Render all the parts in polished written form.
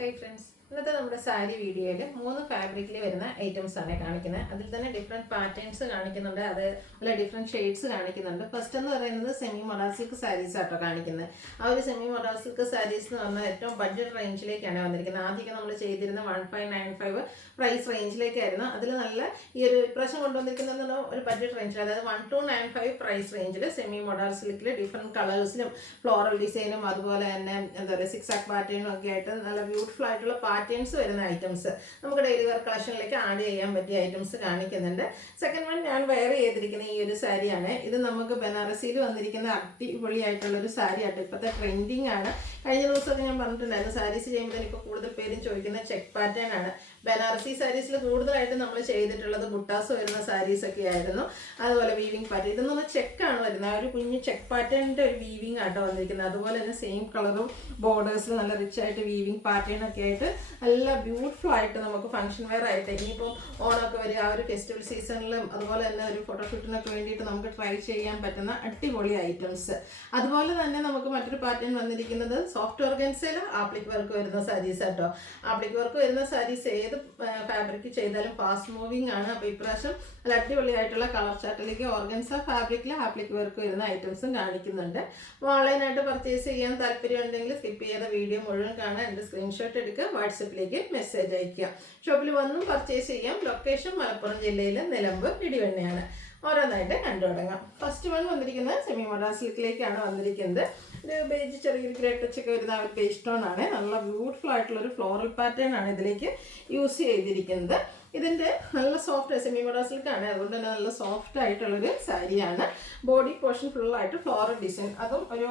Hi friends. ഇന്നത്തെ നമ്മുടെ സാരി വീഡിയോയിൽ 3 ഫാബ്രിക്കിൽ വരുന്ന ഐറ്റംസ് ആണ് കാണിക്കുന്നത്. അതിൽ തന്നെ ഡിഫറെൻറ്റ് പാറ്റേൺസ് കാണിക്കുന്നുണ്ട്, അതുപോലെ ഡിഫറെൻറ്റ് ഷെയ്ഡ്സ് കാണിക്കുന്നുണ്ട്. ഫസ്റ്റ് എന്ന് പറയുന്നത് സെമി മൊഡാൾ സിൽക്ക് സാരീസ് ആട്ടോ കാണിക്കുന്നത്. ആ ഒരു സെമി മൊഡാൾ സിൽക്ക് സാരീസ് എന്ന് പറഞ്ഞാൽ ഏറ്റവും ബഡ്ജറ്റ് റേഞ്ചിലേക്കാണ് വന്നിരിക്കുന്നത്. ആദ്യമൊക്കെ നമ്മൾ ചെയ്തിരുന്ന 1595 പ്രൈസ് റേഞ്ചിലേക്കായിരുന്നു. അതിൽ നല്ല ഈ ഒരു ഇപ്രാവശ്യം കൊണ്ടുവന്നിരിക്കുന്നത് ഒരു ബഡ്ജറ്റ് റേഞ്ചിൽ, അതായത് 1295 പ്രൈസ് റേഞ്ചിൽ സെമി മൊഡാൾ സിൽക്കിൽ ഡിഫറെൻറ്റ് കളേഴ്സിലും ഫ്ലോറൽ ഡിസൈനും അതുപോലെ തന്നെ എന്താ പറയുക സിക്സാക് പാറ്റേണും ഒക്കെ ആയിട്ട് നല്ല ബ്യൂട്ടിഫുൾ ആയിട്ടുള്ള പാറ്റേൺസ് വരുന്ന ഐറ്റംസ് നമുക്ക് ഡെയിലി വെയർ കളക്ഷനിലേക്ക് ആഡ് ചെയ്യാൻ പറ്റിയ ഐറ്റംസ് കാണിക്കുന്നുണ്ട്. സെക്കൻഡ് വൺ ഞാൻ വെയർ ചെയ്തിരിക്കുന്ന ഈ ഒരു സാരിയാണ്. ഇത് നമുക്ക് ബനാറസിയിൽ വന്നിരിക്കുന്ന അടിപൊളിയായിട്ടുള്ളൊരു സാരി ആട്ടോ. ഇപ്പോഴത്തെ ട്രെൻഡിങ് ആണ്. കഴിഞ്ഞ ദിവസമൊക്കെ ഞാൻ പറഞ്ഞിട്ടുണ്ടായിരുന്നു സാരീസ് ചെയ്യുമ്പോൾ ഇപ്പോൾ കൂടുതൽ പേരും ചോദിക്കുന്ന ചെക്ക് പാറ്റേൺ ആണ്. ബനാറസി സാരീസിൽ കൂടുതലായിട്ട് നമ്മൾ ചെയ്തിട്ടുള്ളത് ബുട്ടാസ് വരുന്ന സാരീസ് ഒക്കെ ആയിരുന്നു. അതുപോലെ വീവിങ് പാറ്റേൺ ഇതെന്ന് പറഞ്ഞാൽ ചെക്കാണ് വരുന്നത്. ആ ഒരു കുഞ്ഞ് ചെക്ക് പാറ്റേണിൻ്റെ ഒരു വീവിങ് ആട്ടോ വന്നിരിക്കുന്നത്. അതുപോലെ തന്നെ സെയിം കളറും ബോർഡേഴ്സിൽ നല്ല റിച്ച് ആയിട്ട് വീവിങ് പാറ്റേൺ ഒക്കെ ആയിട്ട് നല്ല ബ്യൂട്ടിഫുൾ ആയിട്ട് നമുക്ക് ഫംഗ്ഷൻ വെയർ ആയിട്ട് ഇനിയിപ്പോൾ ഓണമൊക്കെ വരിക ആ ഒരു ഫെസ്റ്റിവൽ സീസണിലും അതുപോലെ തന്നെ ഒരു ഫോട്ടോഷൂട്ടിനൊക്കെ വേണ്ടിയിട്ട് നമുക്ക് ട്രൈ ചെയ്യാൻ പറ്റുന്ന അടിപൊളി ഐറ്റംസ്. അതുപോലെ തന്നെ നമുക്ക് മറ്റൊരു പാറ്റേൺ വന്നിരിക്കുന്നത് സോഫ്റ്റ് ഓർഗൻസയിൽ ആപ്ലിക് വർക്ക് വരുന്ന സാരീസ് ആട്ടോ. ആപ്ലിക് വർക്ക് വരുന്ന സാരീസ് ഏത് ഫാബ്രിക് ചെയ്താലും ഫാസ്റ്റ് മൂവിങ് ആണ്. അപ്പോൾ ഇപ്രാവശ്യം നല്ല അടിപൊളിയായിട്ടുള്ള കളർ ചാർട്ടിലേക്ക് ഓർഗൻസ ഫാബ്രിക്കിൽ ആപ്ലിക് വർക്ക് വരുന്ന ഐറ്റംസും കാണിക്കുന്നുണ്ട്. അപ്പോൾ ഓൺലൈനായിട്ട് പർച്ചേസ് ചെയ്യാൻ താല്പര്യം ഉണ്ടെങ്കിൽ സ്കിപ്പ് ചെയ്ത വീഡിയോ മുഴുവൻ കാണാൻ എൻ്റെ സ്ക്രീൻഷോട്ട് എടുക്കുക, വാട്സപ്പിലേക്ക് മെസ്സേജ് അയക്കുക. ഷോപ്പിൽ വന്നും പർച്ചേസ് ചെയ്യാം. ലൊക്കേഷൻ മലപ്പുറം ജില്ലയിലെ നിലമ്പൂർ ഇടിവണ്ണയാണ്. ഓരോന്നായിട്ട് കണ്ടു തുടങ്ങാം. ഫസ്റ്റ് വൺ വന്നിരിക്കുന്നത് സെമി മൊഡാൾ സിൽക്കിലേക്കാണ് വന്നിരിക്കുന്നത്. ഒരു ബേജ് ചെറിയൊരു ഗ്രേ ടച്ചൊക്കെ വരുന്ന ഒരു പേജ് സ്റ്റോൺ ആണ്. നല്ല ബ്യൂട്ടിഫുൾ ആയിട്ടുള്ളൊരു ഫ്ലോറൽ പാറ്റേൺ ആണ് ഇതിലേക്ക് യൂസ് ചെയ്തിരിക്കുന്നത്. ഇതിൻ്റെ നല്ല സോഫ്റ്റ് സെമി മൊഡാൾ സിൽക്കാണ്, അതുകൊണ്ട് തന്നെ നല്ല സോഫ്റ്റ് ആയിട്ടുള്ളൊരു സാരിയാണ്. ബോഡി പോർഷൻ ഫുള്ളായിട്ട് ഫ്ലോറൽ ഡിസൈൻ, അതും ഒരു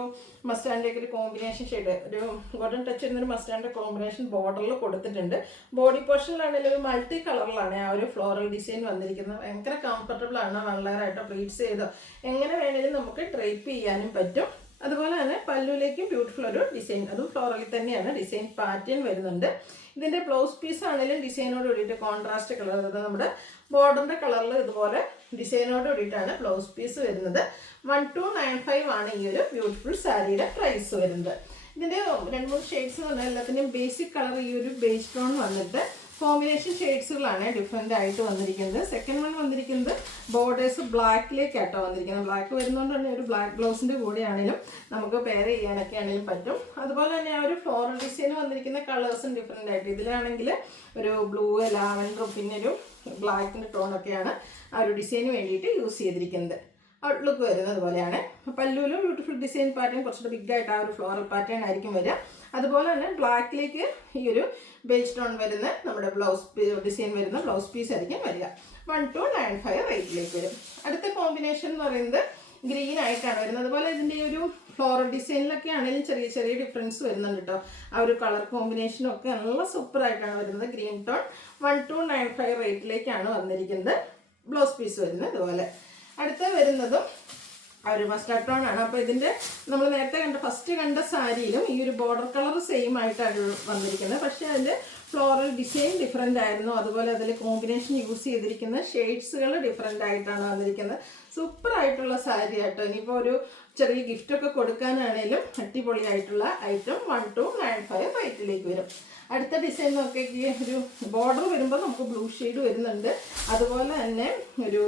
മസ്റ്റാൻഡിൻ്റെ ഒരു കോമ്പിനേഷൻ ഷെയ്ഡ്, ഒരു ഗോൾഡൻ ടച്ച് വരുന്നൊരു മസ്റ്റാൻഡിൻ്റെ കോമ്പിനേഷൻ ബോർഡറിൽ കൊടുത്തിട്ടുണ്ട്. ബോഡി പോർഷനിലാണെങ്കിൽ ഒരു മൾട്ടി കളറിലാണ് ആ ഒരു ഫ്ലോറൽ ഡിസൈൻ വന്നിരിക്കുന്നത്. ഭയങ്കര കംഫർട്ടബിൾ ആണ്. വളരെയായിട്ട് പ്ലീറ്റ്സ് ചെയ്തോ എങ്ങനെ വേണമെങ്കിലും നമുക്ക് ഡ്രൈപ്പ് ചെയ്യാനും പറ്റും. അതുപോലെ തന്നെ പല്ലുവിലേക്കും ബ്യൂട്ടിഫുൾ ഒരു ഡിസൈൻ, അതും ഫ്ലോറലിൽ തന്നെയാണ് ഡിസൈൻ പാറ്റേൺ വരുന്നുണ്ട്. ഇതിൻ്റെ ബ്ലൗസ് പീസ് ആണെങ്കിലും ഡിസൈനോട് കൂടിയിട്ട് കോൺട്രാസ്റ്റ് കളർ, അതായത് നമ്മുടെ ബോർഡറിൻ്റെ കളറിൽ ഇതുപോലെ ഡിസൈനോട് കൂടിയിട്ടാണ് ബ്ലൗസ് പീസ് വരുന്നത്. 1295 ആണ് ഈ ഒരു ബ്യൂട്ടിഫുൾ സാരിയുടെ പ്രൈസ് വരുന്നത്. ഇതിൻ്റെ 2-3 ഷെയ്ഡ്സ് എന്ന് പറഞ്ഞാൽ എല്ലാത്തിൻ്റെയും ബേസിക് കളർ ഈ ഒരു ബേസ് ടോൺ വന്നിട്ട് കോമ്പിനേഷൻ ഷെയ്ഡ്സുകളാണ് ഡിഫറെൻ്റ് ആയിട്ട് വന്നിരിക്കുന്നത്. സെക്കൻഡ് വൺ വന്നിരിക്കുന്നത് ബോർഡേഴ്സ് ബ്ലാക്കിലേക്കാട്ടോ വന്നിരിക്കുന്നത്. ബ്ലാക്ക് വരുന്നതുകൊണ്ട് തന്നെ ഒരു ബ്ലാക്ക് ബ്ലൗസിൻ്റെ കൂടെയാണെങ്കിലും നമുക്ക് പെയർ ചെയ്യാനൊക്കെ ആണെങ്കിലും പറ്റും. അതുപോലെ തന്നെ ആ ഒരു ഫ്ലോറൽ ഡിസൈൻ വന്നിരിക്കുന്ന കളേഴ്സും ഡിഫറെൻ്റ് ആയിട്ട്. ഇതിലാണെങ്കിൽ ഒരു ബ്ലൂ, ലാവൻഡറും പിന്നെ ഒരു ബ്ലാക്കിൻ്റെ ടോണൊക്കെയാണ് ആ ഒരു ഡിസൈന് വേണ്ടിയിട്ട് യൂസ് ചെയ്തിരിക്കുന്നത്. ഔട്ട്ലുക്ക് വരുന്നത് പോലെയാണ്. പല്ലുവിലും ബ്യൂട്ടിഫുൾ ഡിസൈൻ പാറ്റേൺ കുറച്ചുകൂടെ ബിഗായിട്ട് ആ ഒരു ഫ്ലോറൽ പാറ്റേൺ ആയിരിക്കും വരിക. അതുപോലെ തന്നെ ബ്ലാക്കിലേക്ക് ഈ ഒരു ബേസ് ടോൺ വരുന്ന നമ്മുടെ ബ്ലൗസ് ഡിസൈൻ വരുന്ന ബ്ലൗസ് പീസ് ആയിരിക്കും വരിക. 1295 റേറ്റിലേക്ക് വരും. അടുത്ത കോമ്പിനേഷൻ എന്ന് പറയുന്നത് ഗ്രീൻ ആയിട്ടാണ് വരുന്നത്. അതുപോലെ ഇതിൻ്റെ ഒരു ഫ്ലോറൽ ഡിസൈനിലൊക്കെ ആണെങ്കിലും ചെറിയ ചെറിയ ഡിഫറൻസ് വരുന്നുണ്ട് കേട്ടോ. ആ ഒരു കളർ കോമ്പിനേഷനും ഒക്കെ നല്ല സൂപ്പറായിട്ടാണ് വരുന്നത്. ഗ്രീൻ ടോൺ 1295 റേറ്റിലേക്കാണ് വന്നിരിക്കുന്നത്. ബ്ലൗസ് പീസ് വരുന്നത് ഇതുപോലെ. അടുത്ത വരുന്നതും ആ ഒരു മസ്റ്റാർഡ് ടോൺ ആണ്. അപ്പോൾ ഇതിൻ്റെ നമ്മൾ നേരത്തെ ഫസ്റ്റ് കണ്ട സാരിയിലും ഈ ഒരു ബോർഡർ കളർ സെയിം ആയിട്ടാണ് വന്നിരിക്കുന്നത്. പക്ഷേ അതിൻ്റെ ഫ്ലോറൽ ഡിസൈൻ ഡിഫറെൻ്റ് ആയിരുന്നു. അതുപോലെ അതിൽ കോമ്പിനേഷൻ യൂസ് ചെയ്തിരിക്കുന്ന ഷെയ്ഡ്സുകൾ ഡിഫറെൻ്റ് ആയിട്ടാണ് വന്നിരിക്കുന്നത്. സൂപ്പറായിട്ടുള്ള സാരി ആട്ടോ. ഇനിയിപ്പോൾ ഒരു ചെറിയ ഗിഫ്റ്റൊക്കെ കൊടുക്കാനാണേലും അടിപൊളിയായിട്ടുള്ള ഐറ്റം 1295 റേറ്റിലേക്ക് വരും. അടുത്ത ഡിസൈൻ നോക്കി ഒരു ബോർഡർ വരുമ്പോൾ നമുക്ക് ബ്ലൂ ഷെയ്ഡ് വരുന്നുണ്ട്. അതുപോലെ തന്നെ ഒരു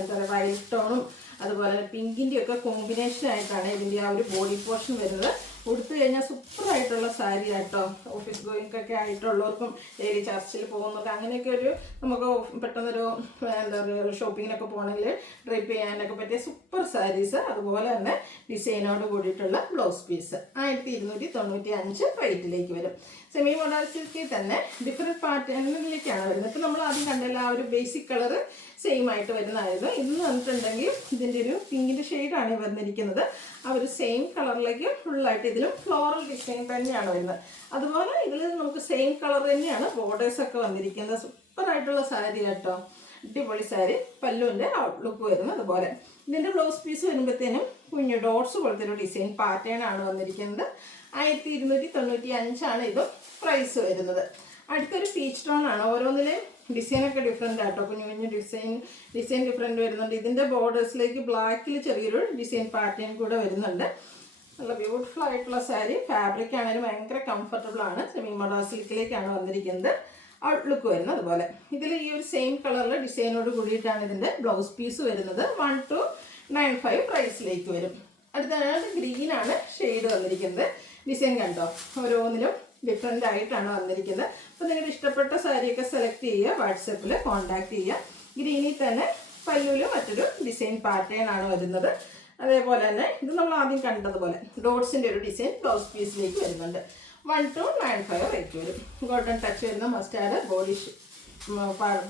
എന്താ പറയുക വയലറ്റ് ടോണും അതുപോലെ പിങ്കിൻ്റെ ഒക്കെ കോമ്പിനേഷൻ ആയിട്ടാണ് ഇതിൻ്റെ ആ ഒരു ബോഡി പോർഷൻ വരുന്നത്. ഉടുത്തു കഴിഞ്ഞാൽ സൂപ്പറായിട്ടുള്ള സാരി ആട്ടോ. ഓഫീസ് ഗോയിങ്ങൊക്കെ ആയിട്ടുള്ളവർക്കും ഡെയിലി ചർച്ചിൽ പോകുന്നവർക്ക് അങ്ങനെയൊക്കെ ഒരു നമുക്ക് പെട്ടെന്നൊരു എന്താ പറയുക ഷോപ്പിങ്ങിനൊക്കെ പോകണമെങ്കിൽ ഡ്രൈപ്പ് ചെയ്യാനൊക്കെ പറ്റിയ സൂപ്പർ സാരീസ്. അതുപോലെ തന്നെ ഡിസൈനോട് കൂടിയിട്ടുള്ള ബ്ലൗസ് പീസ് 1295 റേറ്റിലേക്ക് വരും. സെമി മൊഡാൾ സിൽക്കിൽ തന്നെ ഡിഫറെൻറ്റ് പാറ്റേണിലേക്കാണ് വരുന്നത്. ഇപ്പോൾ നമ്മൾ ആദ്യം കണ്ടല്ല ആ ഒരു ബേസിക് കളറ് സെയിം ആയിട്ട് വരുന്നതായിരുന്നു. ഇന്ന് വന്നിട്ടുണ്ടെങ്കിൽ ഇതിൻ്റെ ഒരു പിങ്കിൻ്റെ ഷെയ്ഡാണ് വന്നിരിക്കുന്നത്. ആ ഒരു സെയിം കളറിലേക്ക് ഫുള്ളായിട്ട് ഇതിലും ഫ്ലോറൽ ഡിസൈൻ തന്നെയാണ് വരുന്നത്. അതുപോലെ ഇതിൽ നമുക്ക് സെയിം കളർ തന്നെയാണ് ബോർഡേഴ്സൊക്കെ വന്നിരിക്കുന്നത്. സൂപ്പറായിട്ടുള്ള സാരി കേട്ടോ, അടിപൊളി സാരി. പല്ലുവിൻ്റെ ഔട്ട്ലുക്ക് വരുന്നത് അതുപോലെ. ഇതിൻ്റെ ബ്ലൗസ് പീസ് വരുമ്പോഴത്തേനും കുഞ്ഞു ഡോട്ട്സ് പോലത്തെ ഒരു ഡിസൈൻ പാറ്റേൺ ആണ് വന്നിരിക്കുന്നത്. 1295 ആണ് ഇതും പ്രൈസ് വരുന്നത്. അടുത്തൊരു പീച്ച് ടോൺ ആണ്. ഓരോന്നിലെയും ഡിസൈനൊക്കെ ഡിഫറെൻ്റ് ആട്ടോ. കുഞ്ഞു കുഞ്ഞു ഡിസൈൻ ഡിഫറെൻ്റ് വരുന്നുണ്ട്. ഇതിൻ്റെ ബോർഡേഴ്സിലേക്ക് ബ്ലാക്കിൽ ചെറിയൊരു ഡിസൈൻ പാറ്റേൺ കൂടെ വരുന്നുണ്ട്. നല്ല ബ്യൂട്ടിഫുൾ ആയിട്ടുള്ള സാരി. ഫാബ്രിക് ആണെങ്കിലും ഭയങ്കര കംഫർട്ടബിൾ ആണ്. സെമി മോഡൽ സിൽക്കിലേക്കാണ് വന്നിരിക്കുന്നത്. ഔട്ട്ലുക്ക് വരുന്നത് അതുപോലെ. ഇതിൽ ഈ ഒരു സെയിം കളറിലെ ഡിസൈനോട് കൂടിയിട്ടാണ് ഇതിൻ്റെ ബ്ലൗസ് പീസ് വരുന്നത്. 1295 പ്രൈസിലേക്ക് വരും. അടുത്തത് ഗ്രീനാണ് ഷെയ്ഡ് വന്നിരിക്കുന്നത്. ഡിസൈൻ കണ്ടോ, ഓരോന്നിലും ഡിഫറെൻ്റ് ആയിട്ടാണ് വന്നിരിക്കുന്നത്. അപ്പോൾ നിങ്ങളുടെ ഇഷ്ടപ്പെട്ട സാരിയൊക്കെ സെലക്ട് ചെയ്യുക, വാട്സപ്പിൽ കോൺടാക്ട് ചെയ്യുക. ഗ്രീനിൽ തന്നെ പല്ലുവിൽ മറ്റൊരു ഡിസൈൻ പാറ്റേൺ ആണ് വരുന്നത്. അതേപോലെ തന്നെ ഇത് നമ്മൾ ആദ്യം കണ്ടതുപോലെ ഡോട്ട്സിൻ്റെ ഒരു ഡിസൈൻ ബ്ലൗസ് പീസിലേക്ക് വരുന്നുണ്ട്. 1295 റേറ്റ് വരും. ഗോൾഡൻ ടച്ച് വരുന്ന മസ്റ്റാർഡ്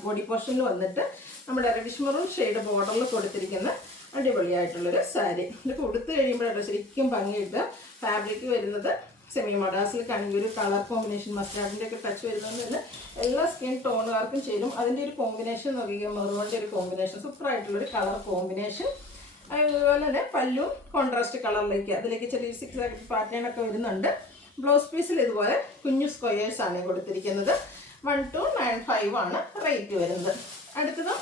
ബോഡി പോർഷനിൽ വന്നിട്ട് നമ്മുടെ റെഡിഷ് മെറൂൺ ഷെയ്ഡ് ബോർഡറിൽ കൊടുത്തിരിക്കുന്ന അടിപൊളിയായിട്ടുള്ളൊരു സാരി. ഇത് കൊടുത്തു കഴിയുമ്പോഴാണ് ശരിക്കും ഭംഗിയിട്ട്. ഫാബ്രിക് വരുന്നത് സെമി മൊഡാസിലേക്കാണെങ്കിൽ ഒരു കളർ കോമ്പിനേഷൻ മസ്റ്റാർഡിൻ്റെ ഒക്കെ ടച്ച് വരുന്നത് തന്നെ എല്ലാ സ്കിൻ ടോണുകാർക്കും ചേരും. അതിൻ്റെ ഒരു കോമ്പിനേഷൻ നോക്കിയാൽ മെറൂണിൻ്റെ ഒരു കോമ്പിനേഷൻ, സൂപ്പറായിട്ടുള്ളൊരു കളർ കോമ്പിനേഷൻ. അതുപോലെ തന്നെ പല്ലും കോൺട്രാസ്റ്റ് കളറിലേക്ക്, അതിലേക്ക് ചെറിയൊരു 6 പാറ്റേൺ ഒക്കെ വരുന്നുണ്ട്. ബ്ലൗസ് പീസിൽ ഇതുപോലെ കുഞ്ഞു സ്ക്വയേഴ്സ് ആണ് കൊടുത്തിരിക്കുന്നത്. 1295 ആണ് റേറ്റ് വരുന്നത്. അടുത്തത്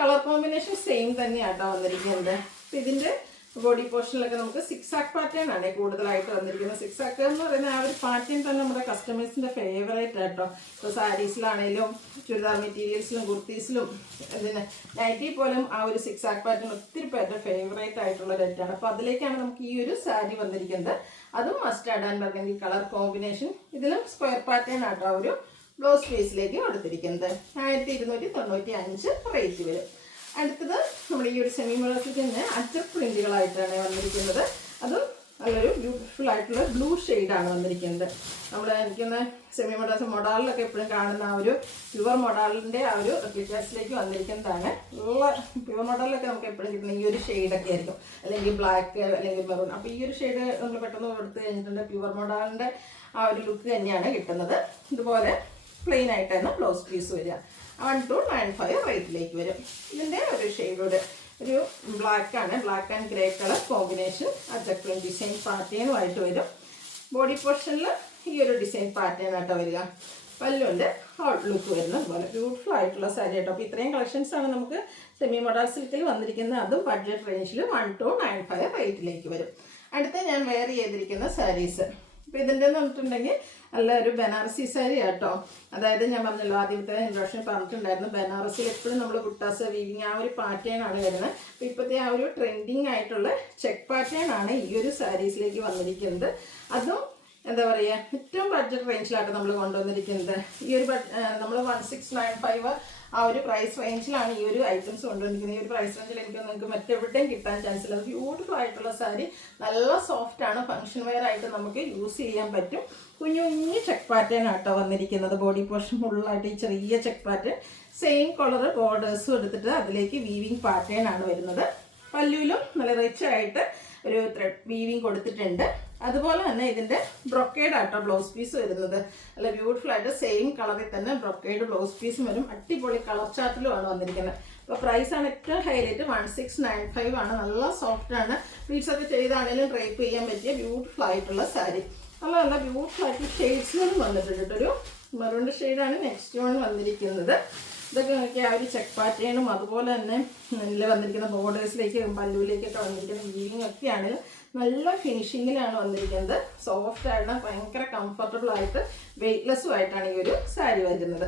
കളർ കോമ്പിനേഷൻ സെയിം തന്നെയാട്ടോ വന്നിരിക്കുന്നത്. അപ്പോൾ ഇതിൻ്റെ ബോഡി പോർഷനിലൊക്കെ നമുക്ക് 6 പാറ്റേൺ ആണ് കൂടുതലായിട്ട് വന്നിരിക്കുന്നത്. 6 എന്ന് പറയുന്ന ആ ഒരു പാറ്റേൺ തന്നെ നമ്മുടെ കസ്റ്റമേഴ്സിൻ്റെ ഫേവറേറ്റ് ആട്ടോ. ഇപ്പോൾ സാരീസിലാണെങ്കിലും ചുരിദാർ മെറ്റീരിയൽസിലും കുർത്തീസിലും ഇതിന് നൈറ്റി പോലും ആ ഒരു 6 പാറ്റേൺ ഒത്തിരി പേരുടെ ഫേവറേറ്റ് ആയിട്ടുള്ള റേറ്റാണ്. അപ്പോൾ അതിലേക്കാണ് നമുക്ക് ഈ ഒരു സാരി വന്നിരിക്കുന്നത്. അതും mustard and burgundy colour combination. ഇതിലും സ്ക്വയർ പാറ്റേൺ ആട്ടോ ഒരു ബ്ലൗസ് പീസിലേക്ക് കൊടുത്തിരിക്കുന്നത്. 1295 റേറ്റ് വരും. അടുത്തത് നമ്മുടെ ഈ ഒരു സെമി മോഡൽ തന്നെ അച്ചർ പ്രിന്റുകളായിട്ടാണ് വന്നിരിക്കുന്നത്. അതും നല്ലൊരു ബ്യൂട്ടിഫുൾ ആയിട്ടുള്ള ബ്ലൂ ഷെയ്ഡാണ് വന്നിരിക്കുന്നത്. നമ്മൾ എനിക്കൊന്ന് സെമി മൊഡാളിലൊക്കെ എപ്പോഴും കാണുന്ന ആ ഒരു പ്യുവർ മൊഡാളിൻ്റെ ആ ഒരു റിപ്ലിക്കേഴ്സിലേക്ക് വന്നിരിക്കുന്നതാണ്. ഉള്ള പ്യുവർ മൊഡാളിലൊക്കെ നമുക്ക് എപ്പോഴും കിട്ടുന്ന ഈ ഒരു ഷെയ്ഡൊക്കെ ആയിരിക്കും, അല്ലെങ്കിൽ ബ്ലാക്ക് അല്ലെങ്കിൽ മെറൂൺ. അപ്പോൾ ഈ ഒരു ഷെയ്ഡ് നമ്മൾ പെട്ടെന്ന് കൊടുത്തു കഴിഞ്ഞിട്ടുണ്ട് പ്യുവർ മൊഡാളിൻ്റെ ആ ഒരു ലുക്ക് തന്നെയാണ് കിട്ടുന്നത്. ഇതുപോലെ പ്ലെയിൻ ആയിട്ടാണ് ബ്ലൗസ് പീസ് വരിക. 1295 റേറ്റിലേക്ക് വരും. ഇതിൻ്റെ ഒരു ഷെയ്ഡോട് ഒരു ബ്ലാക്ക് ആണ്, black and grey colour combination അജക്ലിൻ ഡിസൈൻ പാറ്റേണുമായിട്ട് വരും. ബോഡി പോർഷനിൽ ഈ ഒരു ഡിസൈൻ പാറ്റേൺ ആട്ടോ വരിക. പല്ലുണ്ട് ഔട്ട്ലുക്ക് വരുന്നത് അതുപോലെ ബ്യൂട്ടിഫുൾ ആയിട്ടുള്ള സാരി ആട്ടോ. അപ്പോൾ ഇത്രയും കളക്ഷൻസ് ആണ് നമുക്ക് സെമി മോഡൽ സിൽക്കിൽ വന്നിരിക്കുന്നത്. അതും ബഡ്ജറ്റ് റേഞ്ചിൽ 1295 റേറ്റിലേക്ക് വരും. അടുത്ത ഞാൻ വെയർ ചെയ്തിരിക്കുന്ന സാരീസ്. അപ്പോൾ ഇതിൻ്റെ എന്ന് പറഞ്ഞിട്ടുണ്ടെങ്കിൽ നല്ല ഒരു ബനാറസി സാരി ആട്ടോ. അതായത് ഞാൻ പറഞ്ഞല്ലോ ആദ്യത്തെ ഇൻട്രൊഡക്ഷൻ പറഞ്ഞിട്ടുണ്ടായിരുന്നു, ബനാറസിൽ എപ്പോഴും നമ്മൾ കുട്ടാസ് വീവിങ് ആ ഒരു പാറ്റേൺ ആണ് വരുന്നത്. അപ്പോൾ ഇപ്പോഴത്തെ ആ ഒരു ട്രെൻഡിങ് ആയിട്ടുള്ള ചെക്ക് പാറ്റേൺ ആണ് ഈ ഒരു സാരീസിലേക്ക് വന്നിരിക്കുന്നത്. അതും എന്താ പറയുക ഏറ്റവും ബഡ്ജറ്റ് റേഞ്ചിലാട്ടോ നമ്മൾ കൊണ്ടുവന്നിരിക്കുന്നത്. ഈ ഒരു നമ്മൾ 1695 ആ ഒരു പ്രൈസ് റേഞ്ചിലാണ് ഈ ഒരു ഐറ്റംസ് കൊണ്ടുവന്നിരിക്കുന്നത്. ഈ ഒരു പ്രൈസ് റേഞ്ചിൽ എനിക്ക് നിങ്ങൾക്ക് മറ്റെവിടെയും കിട്ടാൻ ചാൻസ് ഇല്ല. ബ്യൂട്ടിഫുൾ ആയിട്ടുള്ള സാരി, നല്ല സോഫ്റ്റ് ആണ്, ഫംഗ്ഷൻ വെയർ ആയിട്ട് നമുക്ക് യൂസ് ചെയ്യാൻ പറ്റും. കുഞ്ഞു കുഞ്ഞു ചെക്ക് പാറ്റേൺ ആട്ടോ വന്നിരിക്കുന്നത്. ബോഡി പോർഷൻ ഫുള്ളായിട്ട് ഈ ചെറിയ ചെക്ക് പാറ്റേൺ, സെയിം കളർ ബോർഡേഴ്സും എടുത്തിട്ട് അതിലേക്ക് വീവിങ് പാറ്റേൺ ആണ് വരുന്നത്. പല്ലുവിലും നല്ല റിച്ച് ആയിട്ട് ഒരു ത്രെഡ് വീവിങ് കൊടുത്തിട്ടുണ്ട്. അതുപോലെ തന്നെ ഇതിൻ്റെ ബ്രൊക്കേഡ് ആട്ടോ ബ്ലൗസ് പീസ് വരുന്നത്. നല്ല ബ്യൂട്ടിഫുൾ ആയിട്ട് സെയിം കളറിൽ തന്നെ ബ്രൊക്കേഡ് ബ്ലൗസ് പീസും വരും. അടിപൊളി കളർ ചാർട്ടിലുമാണ് വന്നിരിക്കുന്നത്. അപ്പോൾ പ്രൈസാണ് ഏറ്റവും ഹൈലൈറ്റ്. 1695 ആണ്. നല്ല സോഫ്റ്റ് ആണ്. പ്ലീറ്റ്സ് ഒക്കെ ചെയ്താണെങ്കിലും ഡ്രൈപ്പ് ചെയ്യാൻ പറ്റിയ ബ്യൂട്ടിഫുൾ ആയിട്ടുള്ള സാരി. നല്ല ബ്യൂട്ടിഫുൾ ആയിട്ടുള്ള ഷെയ്ഡ്സിലും വന്നിട്ടുണ്ട്. ഒരു മെറൂൺ ഷെയ്ഡാണ് നെക്സ്റ്റ് വൺ വന്നിരിക്കുന്നത്. ഇതൊക്കെ നോക്കി ആ ഒരു ചെക്ക് പാറ്റേണും അതുപോലെ തന്നെ ഇതിൽ വന്നിരിക്കുന്ന ബോർഡേഴ്സിലേക്കും പല്ലുവിലേക്കൊക്കെ വന്നിരിക്കുന്ന വീവിങ് ഒക്കെയാണ് നല്ല ഫിനിഷിങ്ങിലാണ് വന്നിരിക്കുന്നത്. സോഫ്റ്റ് ആണ്, ഭയങ്കര കംഫർട്ടബിൾ ആയിട്ട് വെയ്റ്റ്ലെസ്സും ആയിട്ടാണ് ഈ ഒരു സാരി വരുന്നത്.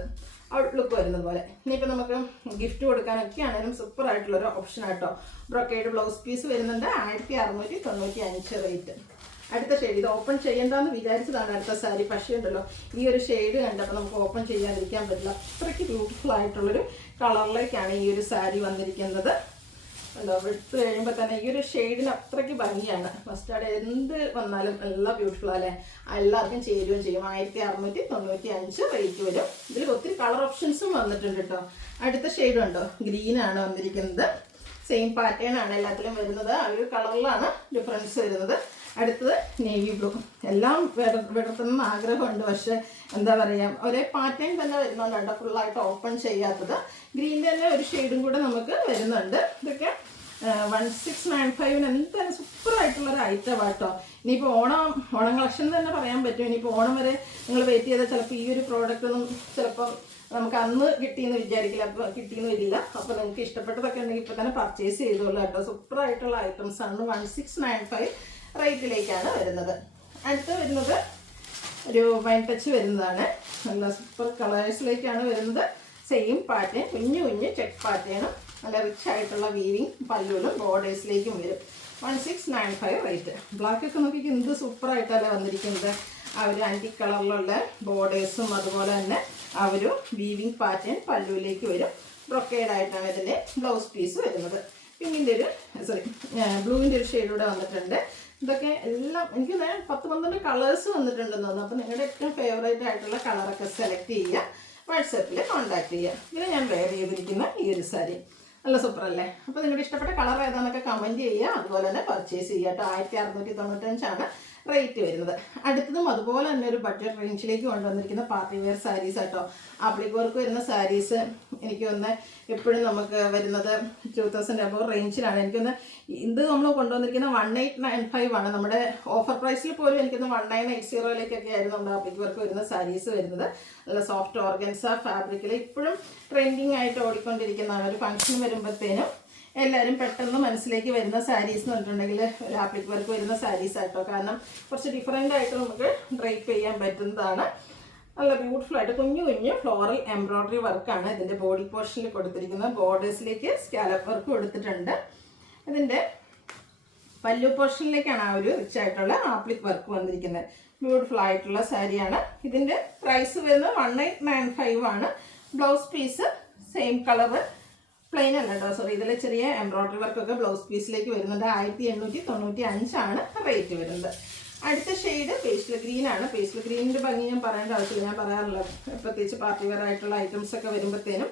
ഔട്ട്ലുക്ക് വരുന്നത് പോലെ. ഇനിയിപ്പോൾ നമുക്ക് ഗിഫ്റ്റ് കൊടുക്കാനൊക്കെ ആണെങ്കിലും സൂപ്പർ ആയിട്ടുള്ളൊരു ഓപ്ഷൻ ആട്ടോ. ബ്രൊക്കേഡ് ബ്ലൗസ് പീസ് വരുന്നുണ്ട്. 1695 റേറ്റ്. അടുത്ത ഷെയ്ഡ്, ഇത് ഓപ്പൺ ചെയ്യേണ്ടെന്ന് വിചാരിച്ചതാണ് അടുത്ത സാരി. പക്ഷേ ഉണ്ടല്ലോ ഈ ഒരു ഷെയ്ഡ് കണ്ടപ്പോൾ നമുക്ക് ഓപ്പൺ ചെയ്യാതിരിക്കാൻ പറ്റില്ല. അത്രയ്ക്ക് ബ്യൂട്ടിഫുൾ ആയിട്ടുള്ളൊരു കളറിലേക്കാണ് ഈ ഒരു സാരി വന്നിരിക്കുന്നത്. ഉണ്ടോ, എടുത്ത് കഴിയുമ്പോൾ തന്നെ ഈ ഒരു ഷെയ്ഡിന് അത്രയ്ക്ക് ഭംഗിയാണ്. മസ്റ്റാർഡ് എന്ത് വന്നാലും എല്ലാം ബ്യൂട്ടിഫുൾ അല്ലേ, എല്ലാവർക്കും ചേരുകയും ചെയ്യും. 1695 റേറ്റ് വരും. ഇതിൽ ഒത്തിരി കളർ ഓപ്ഷൻസും വന്നിട്ടുണ്ട് കേട്ടോ. അടുത്ത ഷെയ്ഡ് ഉണ്ടോ, ഗ്രീനാണ് വന്നിരിക്കുന്നത്. സെയിം പാറ്റേൺ ആണ് എല്ലാത്തിലും വരുന്നത്. ആ ഒരു കളറിലാണ് ഡിഫറൻസ് വരുന്നത്. അടുത്തത് നേവി ബ്ലൂ. എല്ലാം വിടർത്തുന്ന ആഗ്രഹമുണ്ട്, പക്ഷേ എന്താ പറയുക ഒരേ പാറ്റേൺ തന്നെ വരുന്നുണ്ട്. ഫുള്ളായിട്ട് ഓപ്പൺ ചെയ്യാത്തത്. ഗ്രീൻ്റെ തന്നെ ഒരു ഷെയ്ഡും കൂടെ നമുക്ക് വരുന്നുണ്ട്. ഇതൊക്കെ 1695 എന്തായാലും സൂപ്പറായിട്ടുള്ളൊരു ഐറ്റം ആട്ടോ. ഇനിയിപ്പോൾ ഓണം കളക്ഷൻ തന്നെ പറയാൻ പറ്റും. ഇനിയിപ്പോൾ ഓണം വരെ നിങ്ങൾ വെയിറ്റ് ചെയ്താൽ ചിലപ്പോൾ ഈ ഒരു പ്രോഡക്റ്റ് ഒന്നും ചിലപ്പം നമുക്ക് അന്ന് കിട്ടിയെന്ന് വിചാരിക്കില്ല, അപ്പോൾ കിട്ടിയെന്ന് വരില്ല. അപ്പോൾ നിങ്ങൾക്ക് ഇഷ്ടപ്പെട്ടതൊക്കെ ഉണ്ടെങ്കിൽ ഇപ്പോൾ തന്നെ പർച്ചേസ് ചെയ്തോളൂ കേട്ടോ. സൂപ്പറായിട്ടുള്ള ഐറ്റംസാണ്. 1695 റേറ്റിലേക്കാണ് വരുന്നത്. അടുത്ത് വരുന്നത് ഒരു വൈൻ ടച്ച് വരുന്നതാണ്. നല്ല സൂപ്പർ കളേഴ്സിലേക്കാണ് വരുന്നത്. സെയിം പാറ്റേൺ, കുഞ്ഞു കുഞ്ഞു ചെക്ക് പാറ്റേണും നല്ല റിച്ച് ആയിട്ടുള്ള വീവിങ് പല്ലുകളും ബോർഡേഴ്സിലേക്കും വരും. 1695 റേറ്റ്. ബ്ലാക്കൊക്കെ നോക്കിക്ക് എന്ത് സൂപ്പറായിട്ടല്ലേ വന്നിരിക്കുന്നത്. ആ ഒരു ആൻറ്റി കളറിലുള്ള ബോർഡേഴ്സും അതുപോലെ തന്നെ ആ ഒരു വീവിങ് പാറ്റേൺ പല്ലുവിലേക്ക് വരും. ബ്രൊക്കേഡായിട്ടാണ് ഇതിൻ്റെ ബ്ലൗസ് പീസ് വരുന്നത്. പിങ്കിൻ്റെ ഒരു ബ്ലൂവിൻ്റെ ഒരു ഷെയ്ഡൂടെ വന്നിട്ടുണ്ട്. ഇതൊക്കെ എല്ലാം എനിക്ക് 10-12 കളേഴ്സ് വന്നിട്ടുണ്ടെന്ന് തോന്നുന്നു. അപ്പോൾ നിങ്ങളുടെ ഏറ്റവും ഫേവറേറ്റ് ആയിട്ടുള്ള കളറൊക്കെ സെലക്ട് ചെയ്യുക, വാട്സാപ്പിൽ കോൺടാക്ട് ചെയ്യുക. ഇതിന് ഞാൻ വെയർ ചെയ്തിരിക്കുന്ന ഈ ഒരു സാരി നല്ല സൂപ്പറല്ലേ. അപ്പോൾ നിങ്ങളുടെ ഇഷ്ടപ്പെട്ട കളർ ഏതാണെന്നൊക്കെ കമൻറ്റ് ചെയ്യുക. അതുപോലെ തന്നെ പർച്ചേസ് ചെയ്യുക കേട്ടോ. 1695 റേറ്റ് വരുന്നത്. അടുത്തതും അതുപോലെ തന്നെ ഒരു ബഡ്ജറ്റ് റേഞ്ചിലേക്ക് കൊണ്ടുവന്നിരിക്കുന്ന പാർട്ടി വെയർ സാരീസ് ആട്ടോ. ആപ്ലിക് വർക്ക് വരുന്ന സാരീസ് എനിക്ക് ഒന്ന് എപ്പോഴും നമുക്ക് വരുന്നത് 2000 above റേഞ്ചിലാണ്. എനിക്കൊന്ന് ഇത് നമ്മൾ കൊണ്ടുവന്നിരിക്കുന്ന 1895 ആണ്. നമ്മുടെ ഓഫർ പ്രൈസിൽ പോലും എനിക്കൊന്ന് 1980 ആയിരുന്നു നമ്മുടെ ആപ്ലിക് വർക്ക് വരുന്ന സാരീസ് വരുന്നത്. നല്ല സോഫ്റ്റ് ഓർഗൻസ ഫാബ്രിക്കിൽ ഇപ്പോഴും ട്രെൻഡിങ് ആയിട്ട് ഓടിക്കൊണ്ടിരിക്കുന്ന ഒരു ഫംഗ്ഷൻ വരുമ്പോഴത്തേനും എല്ലാവരും പെട്ടെന്ന് മനസ്സിലേക്ക് വരുന്ന സാരീസ് എന്ന് പറഞ്ഞിട്ടുണ്ടെങ്കിൽ ഒരു ആപ്ലിക് വർക്ക് വരുന്ന സാരീസ് ആയിട്ടോ. കാരണം കുറച്ച് ഡിഫറെൻ്റ് ആയിട്ട് നമുക്ക് ഡ്രൈപ്പ് ചെയ്യാൻ പറ്റുന്നതാണ്. നല്ല ബ്യൂട്ടിഫുൾ ആയിട്ട് കുഞ്ഞു കുഞ്ഞു ഫ്ലോറൽ എംബ്രോയ്ഡറി വർക്കാണ് ഇതിൻ്റെ ബോഡി പോർഷനിൽ കൊടുത്തിരിക്കുന്നത്. ബോർഡേഴ്സിലേക്ക് സ്കാലപ്പ് വർക്ക് കൊടുത്തിട്ടുണ്ട്. ഇതിൻ്റെ പല്ലു പോർഷനിലേക്കാണ് ആ ഒരു റിച്ച് ആയിട്ടുള്ള ആപ്ലിക് വർക്ക് വന്നിരിക്കുന്നത്. ബ്യൂട്ടിഫുൾ ആയിട്ടുള്ള സാരിയാണ്. ഇതിൻ്റെ പ്രൈസ് വരുന്നത് 1895 ആണ്. Blouse piece same colour, plain അല്ല കേട്ടോ, സോറി, ഇതിൽ ചെറിയ എംബ്രോയ്ഡറി വർക്കൊക്കെ ബ്ലൗസ് പീസിലേക്ക് വരുന്നുണ്ട്. 1895 ആണ് റേറ്റ് വരുന്നത്. അടുത്ത ഷെയ്ഡ് പേസ്റ്റൽ ഗ്രീൻ ആണ്. പേസ്റ്റൽ ഗ്രീനിൻ്റെ ഭംഗി ഞാൻ പറയേണ്ട ആവശ്യമില്ല, ഞാൻ പറയാറില്ല. പ്രത്യേകിച്ച് പാർട്ടി വെയർ ആയിട്ടുള്ള ഐറ്റംസ് ഒക്കെ വരുമ്പോഴത്തേനും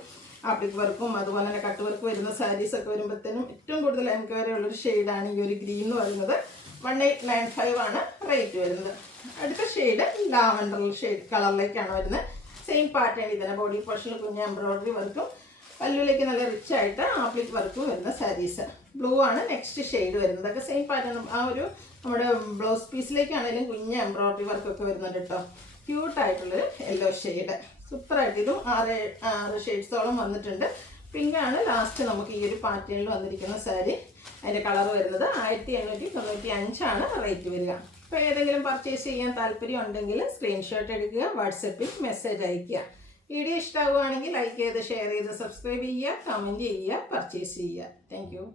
ആപ്ലിക് വർക്കും അതുപോലെ തന്നെ കട്ട് വർക്ക് വരുന്ന സാരീസൊക്കെ വരുമ്പോഴത്തേനും ഏറ്റവും കൂടുതൽ എൻക്വയറി ഉള്ളൊരു ഷെയ്ഡാണ് ഈ ഒരു ഗ്രീൻ എന്ന് പറയുന്നത്. 1895 ആണ് റേറ്റ് വരുന്നത്. അടുത്ത ഷെയ്ഡ് ലാവൻഡർ ഷെയ്ഡ് കളറിലേക്കാണ് വരുന്നത്. സെയിം പാറ്റേൺ ഇതിനെ ബോഡി പോർഷനിൽ കുഞ്ഞ് എംബ്രോയ്ഡറി വർക്കും പല്ലുവിലേക്ക് നല്ല റിച്ച് ആയിട്ട് ആപ്ലിക് വർക്കും വരുന്ന സാരീസ്. ബ്ലൂ ആണ് നെക്സ്റ്റ് ഷെയ്ഡ് വരുന്നത്. ഒക്കെ സെയിം പാറ്റേൺ. ആ ഒരു നമ്മുടെ ബ്ലൗസ് പീസിലേക്കാണെങ്കിലും കുഞ്ഞ് എംബ്രോയ്ഡറി വർക്കൊക്കെ വരുന്നുണ്ട് കേട്ടോ. ക്യൂട്ടായിട്ടുള്ളൊരു യെല്ലോ ഷെയ്ഡ് സൂപ്പറായിട്ട്. ഇതും 6 ഷെയ്ഡ്സോളം വന്നിട്ടുണ്ട്. പിങ്കാണ് ലാസ്റ്റ് നമുക്ക് ഈ ഒരു പാറ്റേണിൽ വന്നിരിക്കുന്ന സാരി. അതിൻ്റെ കളർ വരുന്നത് 1895 ആണ് റേറ്റ് വരിക. അപ്പോൾ ഏതെങ്കിലും പർച്ചേസ് ചെയ്യാൻ താല്പര്യം ഉണ്ടെങ്കിൽ സ്ക്രീൻഷോട്ട് എടുക്കുക, വാട്സപ്പിൽ മെസ്സേജ് അയയ്ക്കുക. വീഡിയോ ഇഷ്ടമാവുകയാണെങ്കിൽ ലൈക്ക് ചെയ്ത് ഷെയർ ചെയ്ത് സബ്സ്ക്രൈബ് ചെയ്യുക, കമൻറ്റ് ചെയ്യുക, പർച്ചേസ് ചെയ്യുക. Thank you.